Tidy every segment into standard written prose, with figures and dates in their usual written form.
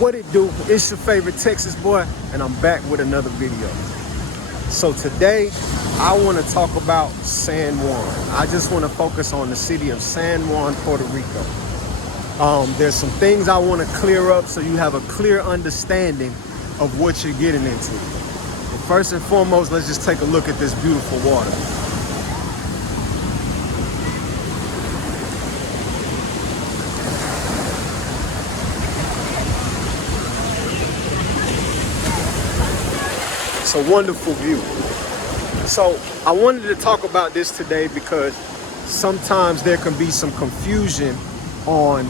What it do? It's your favorite Texas boy, and I'm back with another video. So today, I want to talk about San Juan. I just want to focus on the city of San Juan, Puerto Rico. There's some things I want to clear up so you have a clear understanding of what you're getting into. But first and foremost, let's just take a look at this beautiful water. It's a wonderful view. So I wanted to talk about this today because sometimes there can be some confusion on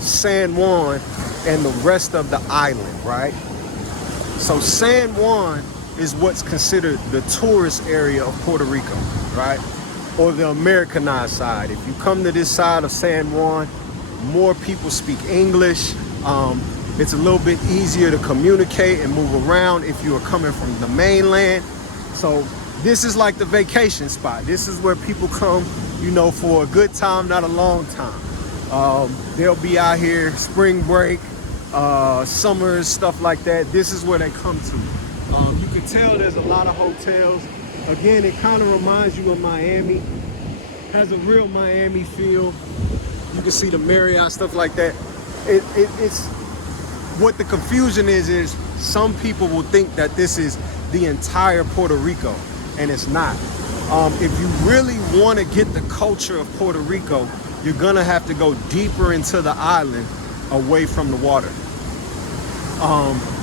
San Juan and the rest of the island, right? So San Juan is what's considered the tourist area of Puerto Rico, right? Or the Americanized side. If you come to this side of San Juan, more people speak English. It's a little bit easier to communicate and move around if you are coming from the mainland. So this is like the vacation spot. This is where people come, you know, for a good time, not a long time. They'll be out here spring break, summers, stuff like that. This is where they come to. You can tell there's a lot of hotels. Again, it kind of reminds you of Miami. Has a real Miami feel. You can see the Marriott, stuff like that. It's what the confusion is some people will think that this is the entire Puerto Rico, and it's not. If you really want to get the culture of Puerto Rico, you're gonna have to go deeper into the island away from the water.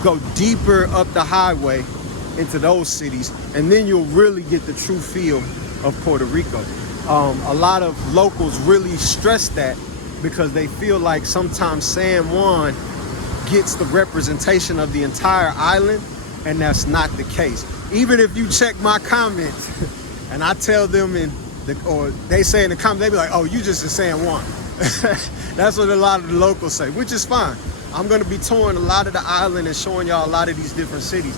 Go deeper up the highway into those cities, and then you'll really get the true feel of Puerto Rico. A lot of locals really stress that because they feel like sometimes San Juan gets the representation of the entire island, and that's not the case. Even if you check my comments and I tell them or they say in the comments, they be like, oh, you just in San Juan. That's what a lot of the locals say, which is fine. I'm gonna be touring a lot of the island and showing y'all a lot of these different cities.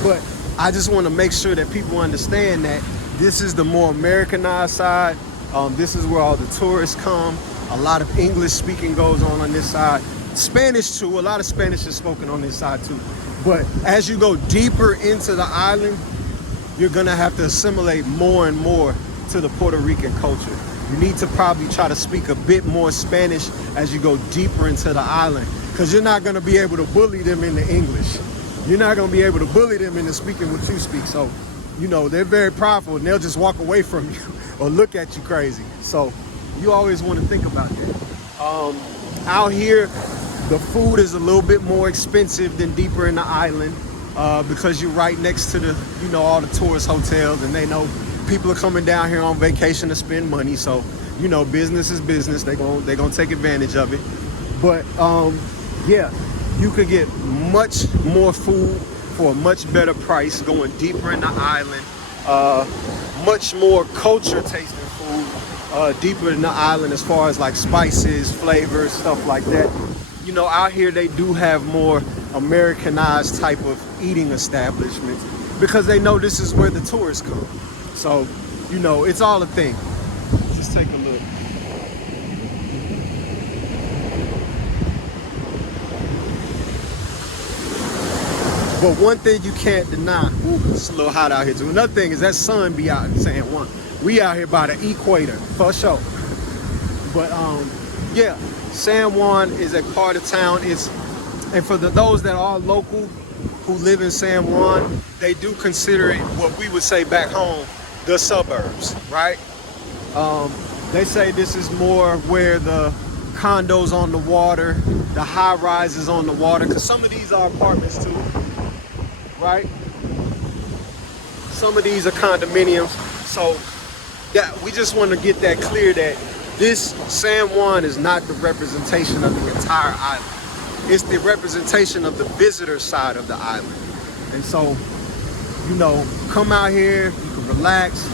But I just wanna make sure that people understand that this is the more Americanized side. This is where all the tourists come. A lot of English speaking goes on this side. Spanish too, a lot of Spanish is spoken on this side too. But as you go deeper into the island, you're gonna have to assimilate more and more to the Puerto Rican culture. You need to probably try to speak a bit more Spanish as you go deeper into the island, because you're not gonna be able to bully them into English. You're not gonna be able to bully them into speaking what you speak. So, you know, they're very prideful and they'll just walk away from you or look at you crazy. So you always wanna think about that. Out here, the food is a little bit more expensive than deeper in the island because you're right next to the, you know, all the tourist hotels, and they know people are coming down here on vacation to spend money. So, you know, business is business. They're gonna take advantage of it. But yeah, you could get much more food for a much better price going deeper in the island. Much more culture tasting food deeper in the island as far as like spices, flavors, stuff like that. You know, out here they do have more Americanized type of eating establishments because they know this is where the tourists come. So, you know, it's all a thing. Just take a look. But one thing you can't deny, it's a little hot out here too. Another thing is that sun be out in San Juan. We out here by the equator, for sure. But yeah, San Juan is a part of town. And for those that are local who live in San Juan, they do consider it what we would say back home, the suburbs, right? They say this is more where the condos on the water, the high rises on the water, because some of these are apartments too, right? Some of these are condominiums. So yeah, we just want to get that clear that this San Juan is not the representation of the entire island. It's the representation of the visitor side of the island. And so, you know, come out here, you can relax.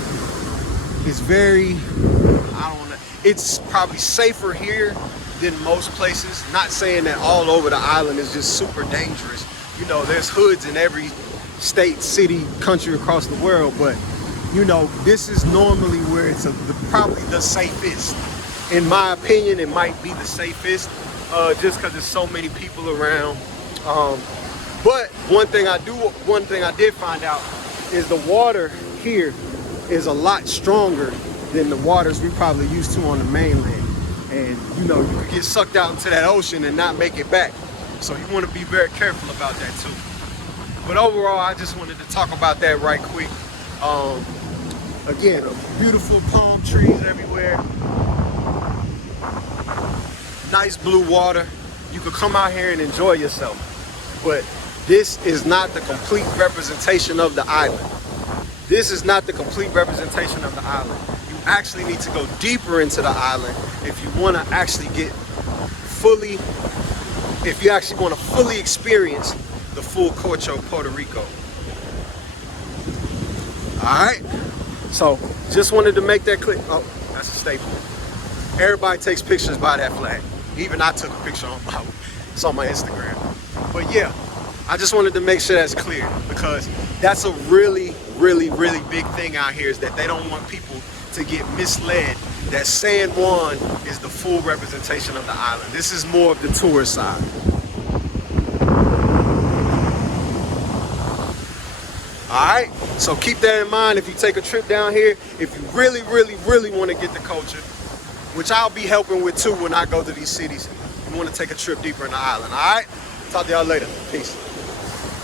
It's very, I don't know, it's probably safer here than most places. Not saying that all over the island is just super dangerous. You know, there's hoods in every state, city, country across the world, but you know, this is normally where it's probably the safest. In my opinion, it might be the safest just because there's so many people around. But one thing I did find out is the water here is a lot stronger than the waters we probably used to on the mainland. And you know, you could get sucked out into that ocean and not make it back. So you want to be very careful about that too. But overall, I just wanted to talk about that right quick. Again, beautiful palm trees everywhere. Nice blue water. You could come out here and enjoy yourself. But this is not the complete representation of the island. This is not the complete representation of the island. You actually need to go deeper into the island if you want to actually fully experience the full culture of Puerto Rico. All right. So just wanted to make that clear. Oh, that's a staple. Everybody takes pictures by that flag. Even I took a picture it's on my Instagram. But yeah, I just wanted to make sure that's clear, because that's a really, really, really big thing out here, is that they don't want people to get misled that San Juan is the full representation of the island. This is more of the tourist side. Alright, so keep that in mind if you take a trip down here. If you really, really, really want to get the culture, which I'll be helping with too when I go to these cities, you want to take a trip deeper in the island. Alright, talk to y'all later. Peace.